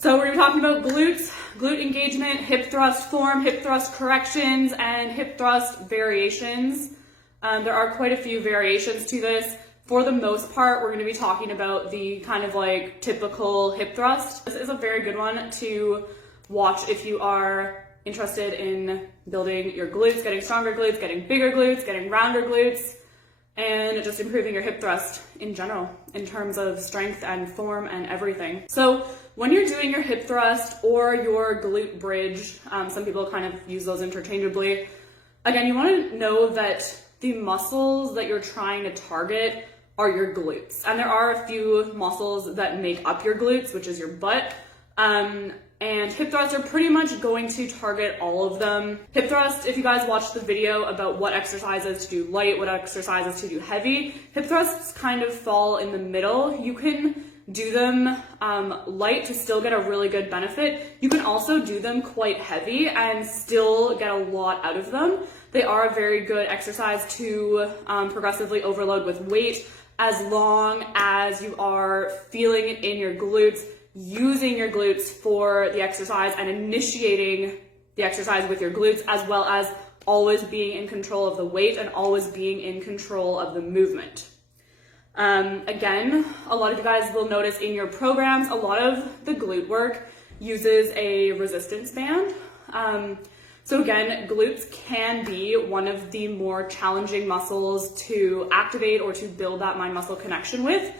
So we're going to be talking about glutes, glute engagement, hip thrust form, hip thrust corrections, and hip thrust variations. There are quite a few variations to this. For the most part, we're going to be talking about the kind of like typical hip thrust. This is a very good one to watch if you are interested in building your glutes, getting stronger glutes, getting bigger glutes, getting rounder glutes, and just improving your hip thrust in general in terms of strength and form and everything. So when you're doing your hip thrust or your glute bridge, some people kind of use those interchangeably. Again, you want to know that the muscles that you're trying to target are your glutes. And there are a few muscles that make up your glutes, which is your butt. And hip thrusts are pretty much going to target all of them. Hip thrust, if you guys watched the video about what exercises to do light, what exercises to do heavy, hip thrusts kind of fall in the middle. You can do them light to still get a really good benefit. You can also do them quite heavy and still get a lot out of them. They are a very good exercise to progressively overload with weight, as long as you are feeling it in your glutes, using your glutes for the exercise and initiating the exercise with your glutes, as well as always being in control of the weight and always being in control of the movement. Again, a lot of you guys will notice in your programs, a lot of the glute work uses a resistance band. So again, glutes can be one of the more challenging muscles to activate or to build that mind-muscle connection with.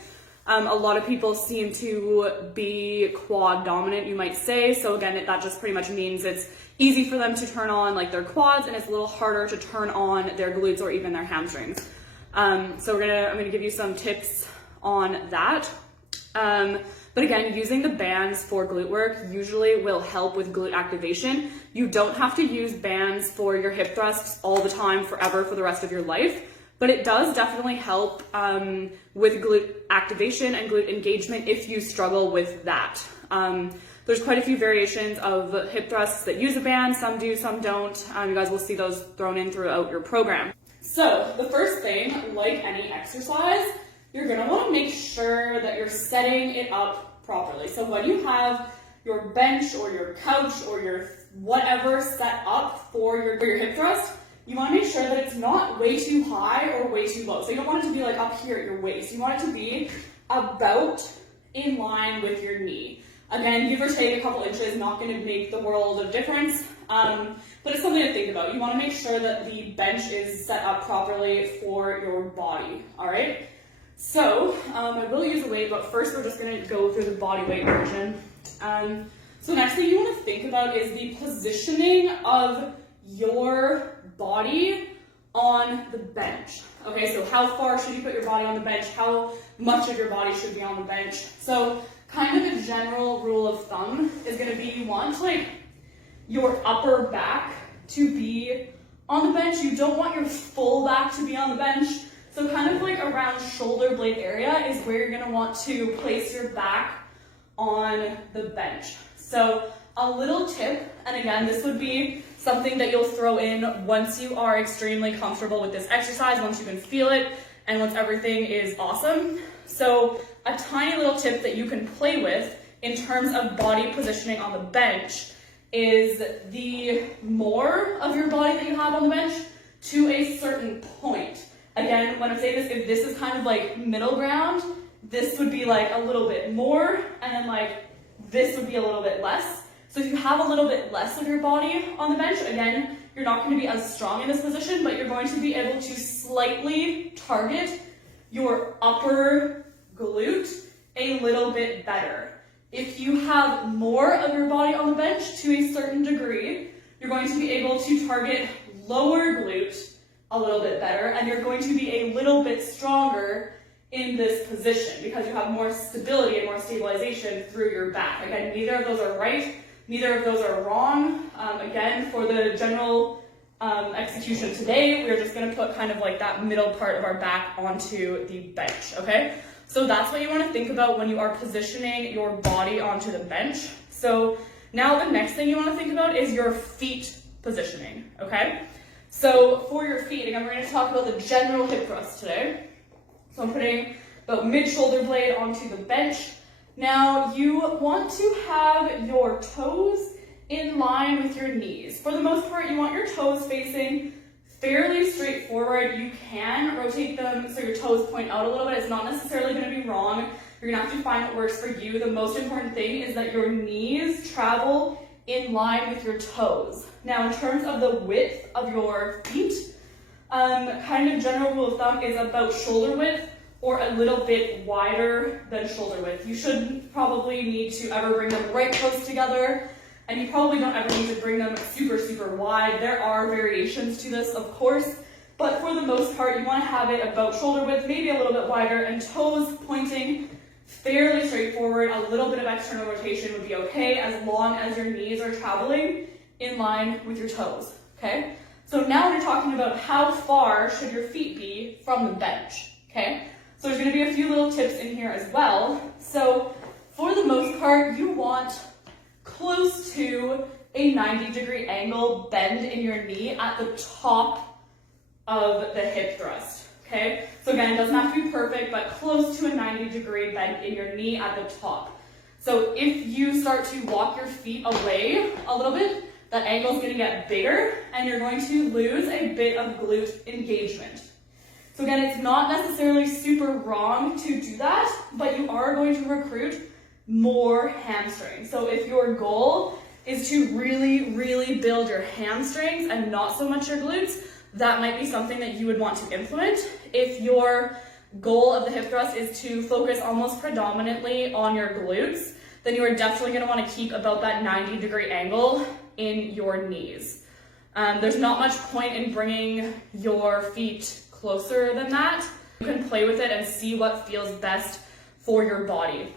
A lot of people seem to be quad dominant, you might say. So again, that just pretty much means it's easy for them to turn on like their quads, and it's a little harder to turn on their glutes or even their hamstrings. So I'm gonna give you some tips on that. But again, using the bands for glute work usually will help with glute activation. You don't have to use bands for your hip thrusts all the time, forever, for the rest of your life. But it does definitely help with glute activation and glute engagement if you struggle with that. There's quite a few variations of hip thrusts that use a band. Some do, some don't. You guys will see those thrown in throughout your program. So the first thing, like any exercise, you're gonna wanna make sure that you're setting it up properly. So when you have your bench or your couch or your whatever set up for your hip thrust, you want to make sure that it's not way too high or way too low. So you don't want it to be like up here at your waist. You want it to be about in line with your knee. Again, give or take a couple inches, not going to make the world of difference, but it's something to think about. You want to make sure that the bench is set up properly for your body, all right? So I will use a weight, but first we're just going to go through the body weight version. So next thing you want to think about is the positioning of your body on the bench. Okay, so how far should you put your body on the bench? How much of your body should be on the bench? So kind of a general rule of thumb is going to be you want like your upper back to be on the bench. You don't want your full back to be on the bench. So kind of like around shoulder blade area is where you're going to want to place your back on the bench. So a little tip, and again, this would be something that you'll throw in once you are extremely comfortable with this exercise, once you can feel it, and once everything is awesome. So a tiny little tip that you can play with in terms of body positioning on the bench is the more of your body that you have on the bench to a certain point. Again, when I'm saying this, if this is kind of like middle ground, this would be like a little bit more, and then like this would be a little bit less. So if you have a little bit less of your body on the bench, again, you're not going to be as strong in this position, but you're going to be able to slightly target your upper glute a little bit better. If you have more of your body on the bench to a certain degree, you're going to be able to target lower glute a little bit better, and you're going to be a little bit stronger in this position because you have more stability and more stabilization through your back. Again, neither of those are right. Neither of those are wrong. Again, for the general execution today, we're just gonna put kind of like that middle part of our back onto the bench, okay? So that's what you wanna think about when you are positioning your body onto the bench. So now the next thing you wanna think about is your feet positioning, okay? So for your feet, again, we're gonna talk about the general hip thrust today. So I'm putting about mid-shoulder blade onto the bench. Now you want to have your toes in line with your knees. For the most part, you want your toes facing fairly straightforward. You can rotate them so your toes point out a little bit. It's not necessarily going to be wrong. You're going to have to find what works for you. The most important thing is that your knees travel in line with your toes. Now, in terms of the width of your feet, kind of general rule of thumb is about shoulder width or a little bit wider than shoulder width. You shouldn't probably need to ever bring them right close together, and you probably don't ever need to bring them super, super wide. There are variations to this, of course, but for the most part, you want to have it about shoulder width, maybe a little bit wider, and toes pointing fairly straightforward. A little bit of external rotation would be okay as long as your knees are traveling in line with your toes, okay? So now we're talking about how far should your feet be from the bench, okay? So there's going to be a few little tips in here as well. So for the most part, you want close to a 90-degree angle bend in your knee at the top of the hip thrust, okay? So again, it doesn't have to be perfect, but close to a 90-degree bend in your knee at the top. So if you start to walk your feet away a little bit, that angle is going to get bigger and you're going to lose a bit of glute engagement. So again, it's not necessarily super wrong to do that, but you are going to recruit more hamstrings. So if your goal is to really, really build your hamstrings and not so much your glutes, that might be something that you would want to implement. If your goal of the hip thrust is to focus almost predominantly on your glutes, then you are definitely going to want to keep about that 90-degree angle in your knees. There's not much point in bringing your feet closer than that. You can play with it and see what feels best for your body.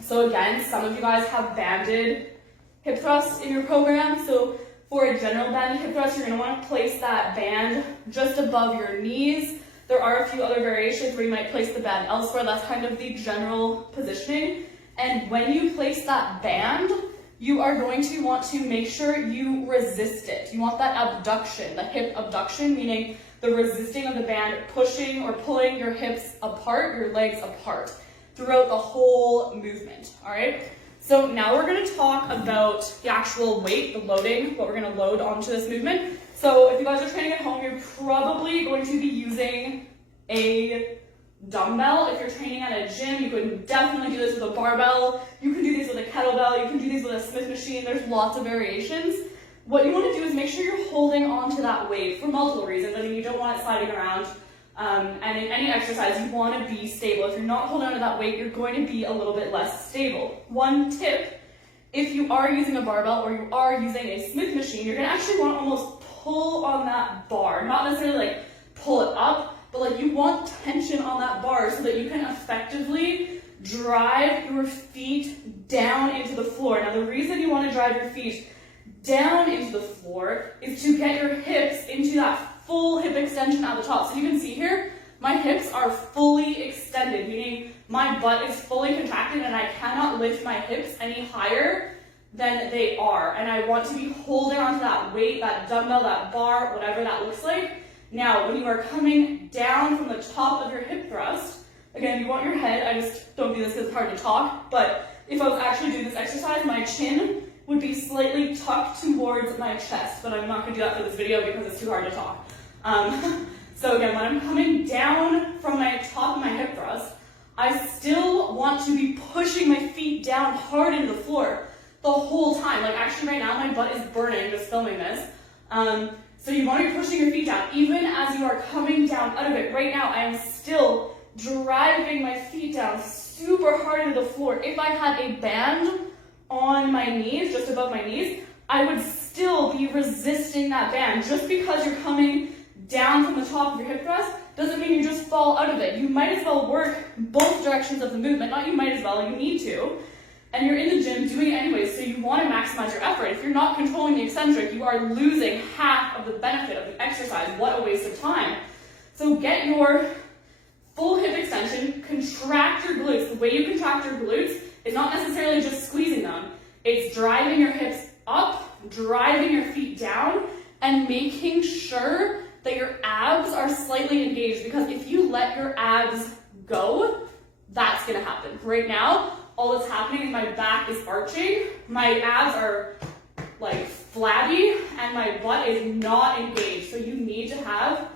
So again, some of you guys have banded hip thrusts in your program. So for a general banded hip thrust, you're going to want to place that band just above your knees. There are a few other variations where you might place the band elsewhere. That's kind of the general positioning. And when you place that band, you are going to want to make sure you resist it. You want that abduction, the hip abduction, meaning the resisting of the band pushing or pulling your hips apart, your legs apart throughout the whole movement, all right? So now we're gonna talk about the actual weight, the loading, what we're gonna load onto this movement. So if you guys are training at home, you're probably going to be using a dumbbell. If you're training at a gym, you can definitely do this with a barbell. You can do these with a kettlebell. You can do these with a Smith machine. There's lots of variations. What you want to do is make sure you're holding on to that weight for multiple reasons. I mean, you don't want it sliding around. And in any exercise, you want to be stable. If you're not holding on to that weight, you're going to be a little bit less stable. One tip, if you are using a barbell or you are using a Smith machine, you're going to actually want to almost pull on that bar. Not necessarily like pull it up, but like you want tension on that bar so that you can effectively drive your feet down into the floor. Now, the reason you want to drive your feet down into the floor is to get your hips into that full hip extension at the top. So you can see here, my hips are fully extended, meaning my butt is fully contracted and I cannot lift my hips any higher than they are. And I want to be holding onto that weight, that dumbbell, that bar, whatever that looks like. Now, when you are coming down from the top of your hip thrust, again, you want your head, I just don't do this because it's hard to talk, but if I was actually doing this exercise, my chin would be slightly tucked towards my chest, but I'm not going to do that for this video because it's too hard to talk. So again, when I'm coming down from my top of my hip thrust, I still want to be pushing my feet down hard into the floor the whole time. Like actually right now, my butt is burning just filming this. So you want to be pushing your feet down, even as you are coming down out of it. Right now, I am still driving my feet down super hard into the floor. If I had a band on my knees, just above my knees, I would still be resisting that band. Just because you're coming down from the top of your hip thrust doesn't mean you just fall out of it. You might as well work both directions of the movement. Not you might as well, you need to. And you're in the gym doing it anyways, so you want to maximize your effort. If you're not controlling the eccentric, you are losing half of the benefit of the exercise. What a waste of time. So get your full hip extension, contract your glutes. The way you contract your glutes is not necessarily just squeezing them. It's driving your hips up, driving your feet down, and making sure that your abs are slightly engaged, because if you let your abs go, that's going to happen. Right now, all that's happening is my back is arching, my abs are like flabby, and my butt is not engaged. So you need to have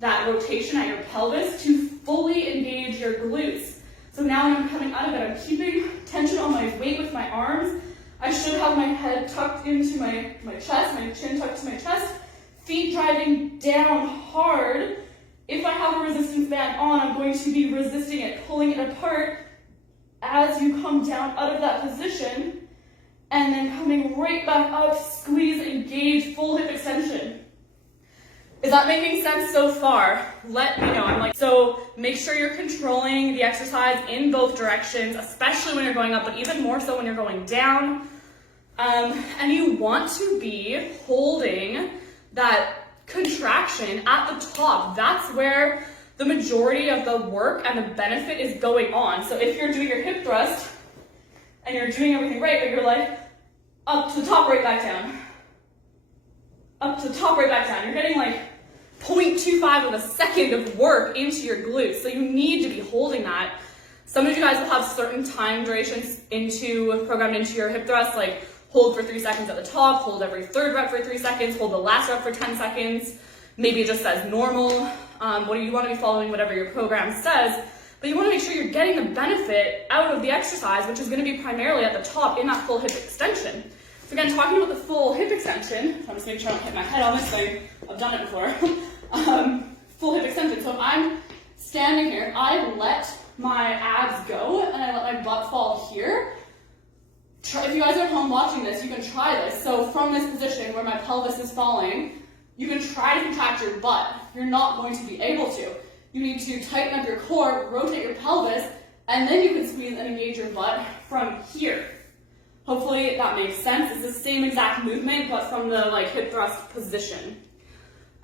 that rotation at your pelvis to fully engage your glutes. So now when I'm coming out of it, I'm keeping tension on my weight with my arms. I should have my head tucked into my chest, my chin tucked to my chest, feet driving down hard. If I have a resistance band on, I'm going to be resisting it, pulling it apart as you come down out of that position, and then coming right back up, squeeze, engage, full hip extension. Is that making sense so far? Let me know. So make sure you're controlling the exercise in both directions, especially when you're going up, but even more so when you're going down. And you want to be holding that contraction at the top. That's where the majority of the work and the benefit is going on. So if you're doing your hip thrust and you're doing everything right, but you're like up to the top, right back down, up to the top, right back down, you're getting like 0.25 of a second of work into your glutes. So you need to be holding that. Some of you guys will have certain time durations programmed into your hip thrust, like hold for 3 seconds at the top, hold every third rep for 3 seconds, hold the last rep for 10 seconds. Maybe it just says normal. You want to be following whatever your program says, but you want to make sure you're getting the benefit out of the exercise, which is going to be primarily at the top in that full hip extension. So again, talking about the full hip extension, I'm just making sure I don't hit my head on this thing. I've done it before. Full hip extension. So if I'm standing here, I let my abs go and I let my butt fall here. If you guys are at home watching this, you can try this. So from this position where my pelvis is falling, you can try to contract your butt. You're not going to be able to. You need to tighten up your core, rotate your pelvis, and then you can squeeze and engage your butt from here. Hopefully that makes sense. It's the same exact movement, but from the hip thrust position.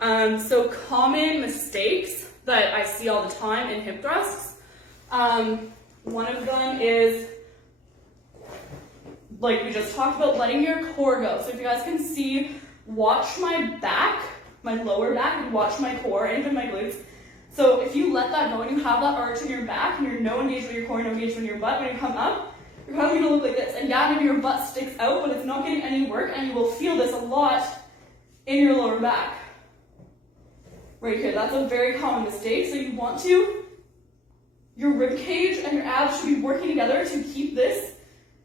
So common mistakes that I see all the time in hip thrusts. One of them is, like we just talked about, letting your core go. So if you guys can see, watch my back, my lower back, and watch my core and even my glutes. So if you let that go and you have that arch in your back and you're no engaged with your core, no engaged with your butt, when you come up, you're probably gonna look like this. And yeah, maybe your butt sticks out, but it's not getting any work, and you will feel this a lot in your lower back. Right here, that's a very common mistake. So you want to, your rib cage and your abs should be working together to keep this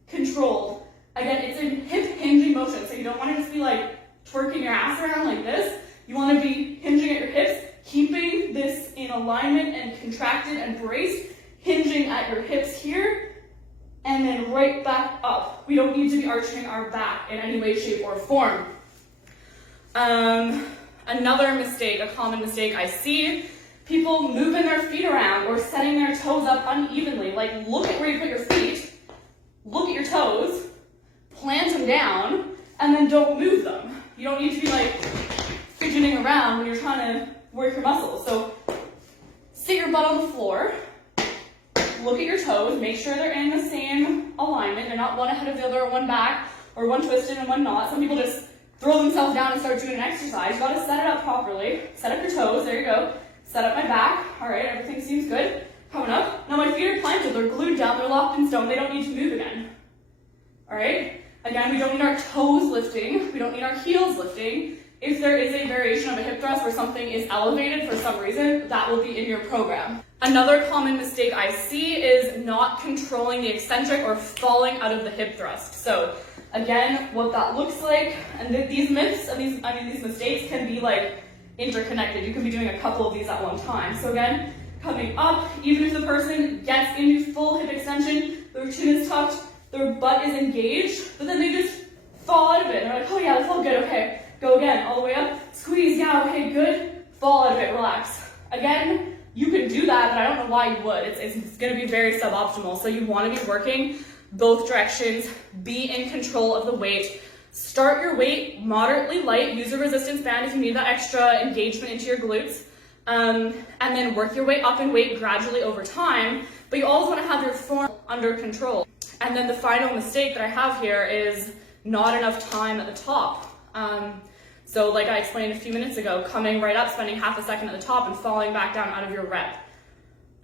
controlled. Again, it's a hip hinging motion, so you don't want to just be like twerking your ass around like this. You want to be hinging at your hips, keeping this in alignment and contracted and braced, hinging at your hips here, and then right back up. We don't need to be arching our back in any way, shape, or form. Another mistake, a common mistake I see, people moving their feet around or setting their toes up unevenly. Like, look at where you put your feet, look at your toes, plant them down, and then don't move them. You don't need to be like fidgeting around when you're trying to work your muscles. So sit your butt on the floor, look at your toes, make sure they're in the same alignment. They're not one ahead of the other or one back or one twisted and one not. Some people just throw themselves down and start doing an exercise. You gotta set it up properly. Set up your toes, there you go. Set up my back. All right, everything seems good. Coming up. Now my feet are planted, they're glued down, they're locked in stone. They don't need to move again. All right? Again, we don't need our toes lifting. We don't need our heels lifting. If there is a variation of a hip thrust where something is elevated for some reason, that will be in your program. Another common mistake I see is not controlling the eccentric or falling out of the hip thrust. So again, what that looks like, and these myths and these mistakes can be like interconnected. You can be doing a couple of these at one time. So again, coming up, even if the person gets into full hip extension, their chin is tucked, their butt is engaged, but then they just fall out of it. And they're like, oh yeah, that's all good, okay. Go again, all the way up, squeeze, yeah, okay, good. Fall out of it, relax. Again, you can do that, but I don't know why you would. It's gonna be very suboptimal. So you wanna be working both directions, be in control of the weight. Start your weight moderately light, use a resistance band if you need that extra engagement into your glutes, and then work your way up in weight gradually over time, but you always wanna have your form under control. And then the final mistake that I have here is not enough time at the top. So like I explained a few minutes ago, coming right up, spending half a second at the top and falling back down out of your rep.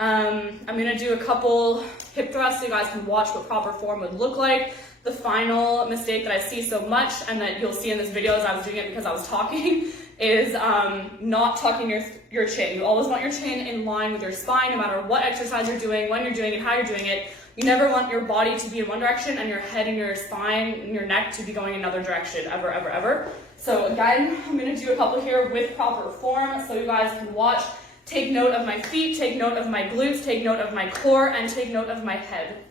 I'm gonna do a couple hip thrusts so you guys can watch what proper form would look like. The final mistake that I see so much, and that you'll see in this video as I was doing it because I was talking, is not tucking your chin. You always want your chin in line with your spine, no matter what exercise you're doing, when you're doing it, how you're doing it. You never want your body to be in one direction and your head and your spine and your neck to be going another direction, ever, ever, ever. So again, I'm gonna do a couple here with proper form so you guys can watch. Take note of my feet, take note of my glutes, take note of my core, and take note of my head.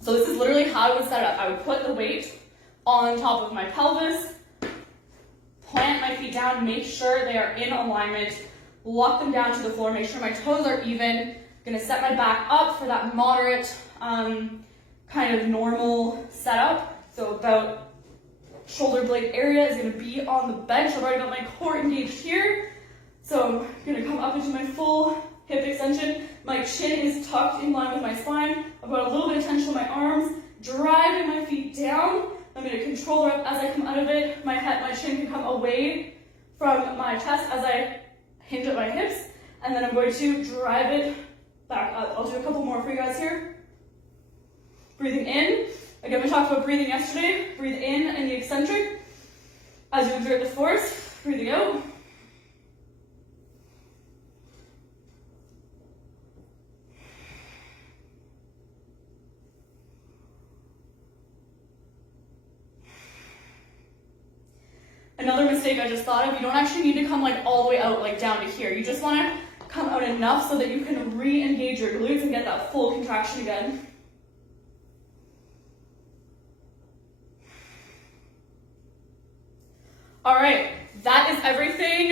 So this is literally how I would set it up. I would put the weight on top of my pelvis, plant my feet down, make sure they are in alignment, lock them down to the floor, make sure my toes are even. Gonna set my back up for that moderate, kind of normal setup. So about shoulder blade area is gonna be on the bench. I've already got my core engaged here. So I'm gonna come up into my full hip extension. My chin is tucked in line with my spine. I've got a little bit of tension in my arms, driving my feet down. I'm gonna control her up as I come out of it. My chin can come away from my chest as I hinge at my hips. And then I'm going to drive it back up. I'll do a couple more for you guys here. Breathing in. Again, we talked about breathing yesterday. Breathe in the eccentric. As you exert the force, breathing out. Another mistake I just thought of, you don't actually need to come like all the way out, like down to here. You just want to come out enough so that you can re-engage your glutes and get that full contraction again. All right, that is everything.